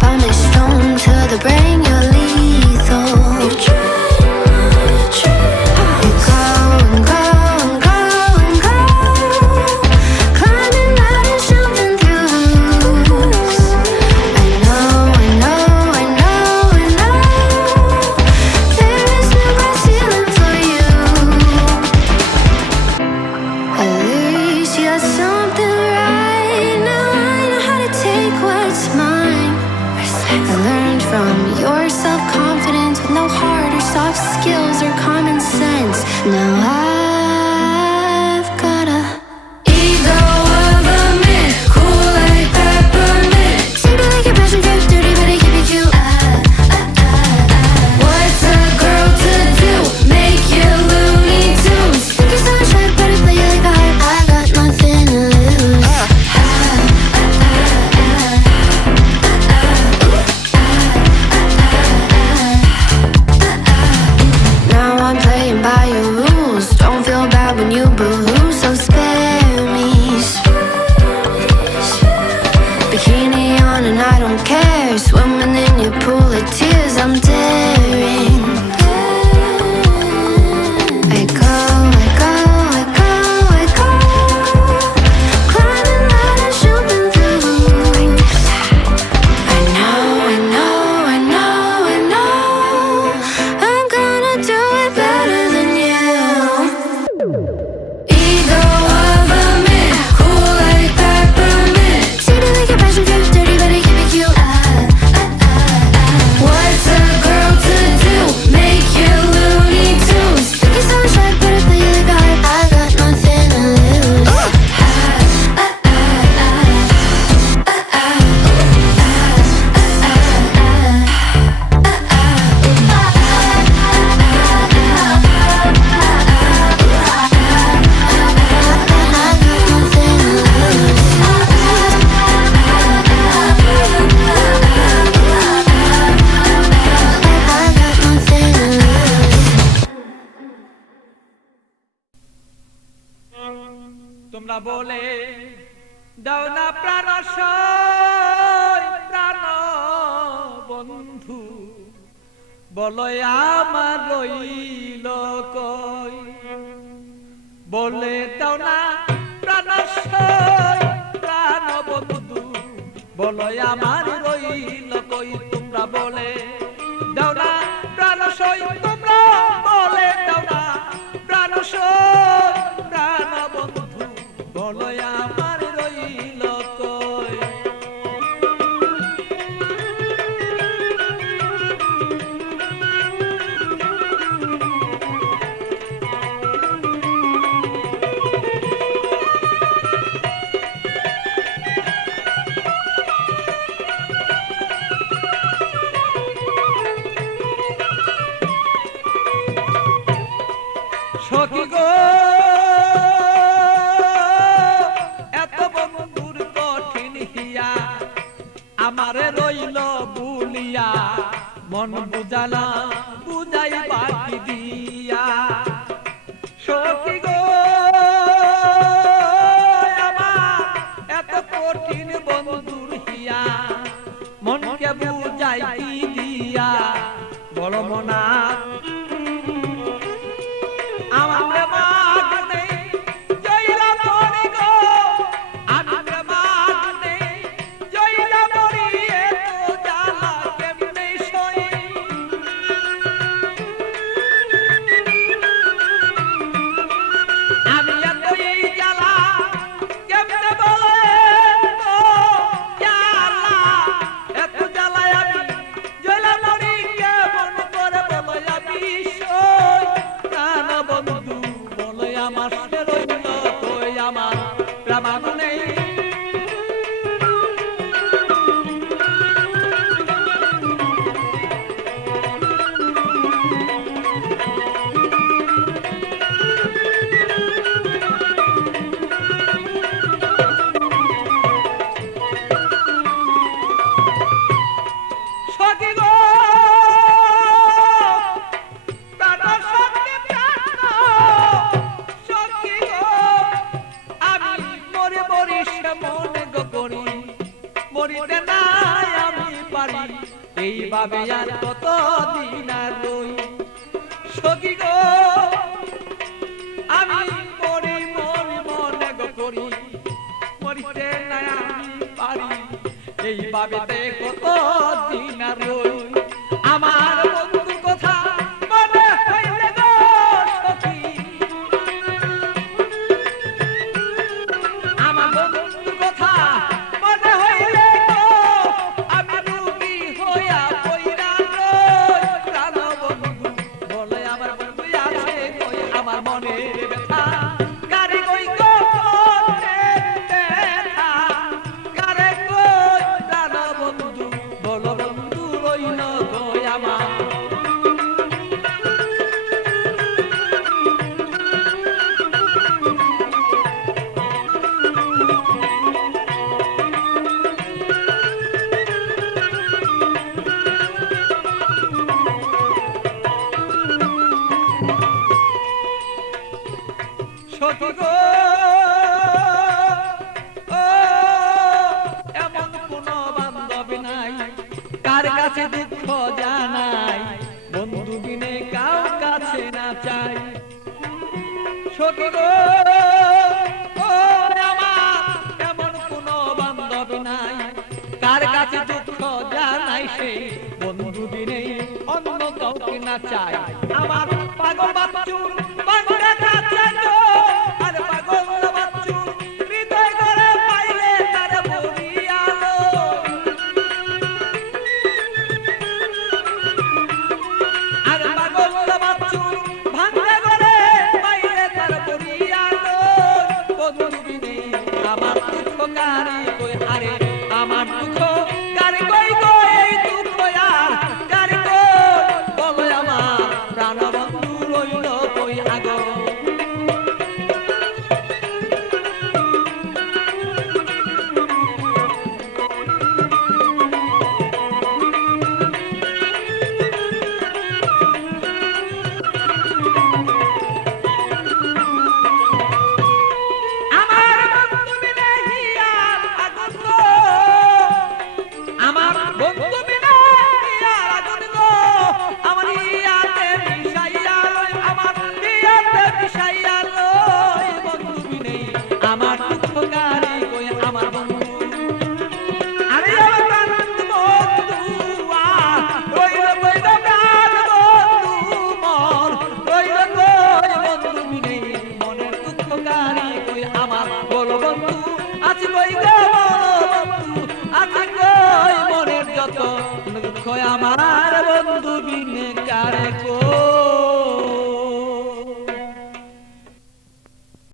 Bomb is strong to the brain, you're lethal. You go and go and go and go, climbing out and jumping through hoops. I know, I know, I know, I know, there is no glass ceiling for you. At least you got something right. Now I know how to take what's mine. I learned from your self-confidence with no heart or soft skills or common sense. Now I've got a ego of a myth, cool like peppermint. Sweet like your passion fruit, dirty but I keep it cute. What's a girl to do? Make you Looney Tunes. Think you're so sharp, but I play you like a harp. I got nothing to lose. Now I'm playing by your rules. Don't feel bad when you boo-hoo, so spare me. Bikini on and I don't care. Swimming in your pool of tears, I'm daring. I go, I go, I go, I go, climbing out and jumping through hoops. I know, I know, I know, I know, I'm gonna do it better than you. Ego of a myth, cool like peppermint. Sweet like your passion fruit, dirty but I keep it cute. What's a girl to do? Make you Looney Tunes. Think you're so sharp, but I play you like a harp. I got nothing to lose. তোমরা বলে দাও না প্রাণ প্রাণ বন্ধু, বলো আমার রইল কই। বলে দাও না প্রাণ প্রাণ বন্ধু, বলো আমার রইল কই। তোমরা বলে দাও না প্রাণ তোমরা বলে দাও না প্রাণ প্রাণ বন্ধু, বলো আমার রইল কই। সখী গো এত বন্ধুর কঠিন হিয়া, আমারে রইল বুলিয়া, মন বুঝালা বুঝাই বাকি দিয়া। সখী গো আমার এত কঠিন বন্ধুর হিয়া, মনকে বুঝাই কি দিয়া। বড় মনা আমার মাগ নেই জয়লা মরি গো, আমার মাগ নেই জয়লা মরি, এত জ্বালা কেমনে সই। আমি এতই জ্বালা কেমনে বলে গো জ্বালা, এত জ্বালায় আমি জয়লা মরি কেমন করে বলো আমি। এইভাবে আর কত দিন আর রই সখী গো আমি মরি মরি মনে গো করি মরিতে না আমি পারি এইভাবে কত দিন আর রই আমার বন্ধুর কথা মনে হইলে গো সখী আমার বন্ধুর কথা মনে হইলে গো আমি রোগী হইয়া পইরা রই প্রাণ বন্ধু বলে আমার বন্ধু আছে কই আমার মনের ব্যথা কারে কই গো ব্যথা কারে কই প্রাণ বন্ধু বলো বন্ধু রইল কই আমার সখী গো ও এমন কোন বান্ধব নাই কার কাছে দুঃখ জানাই বন্ধু বিনে কার কাছে না চাই সখী গো ও আমার এমন কোন বান্ধব নাই কার কাছে দুঃখ জানাই সেই বন্ধু বিনে অন্য কাউকে না চাই আমার পাগল বাচ্চুর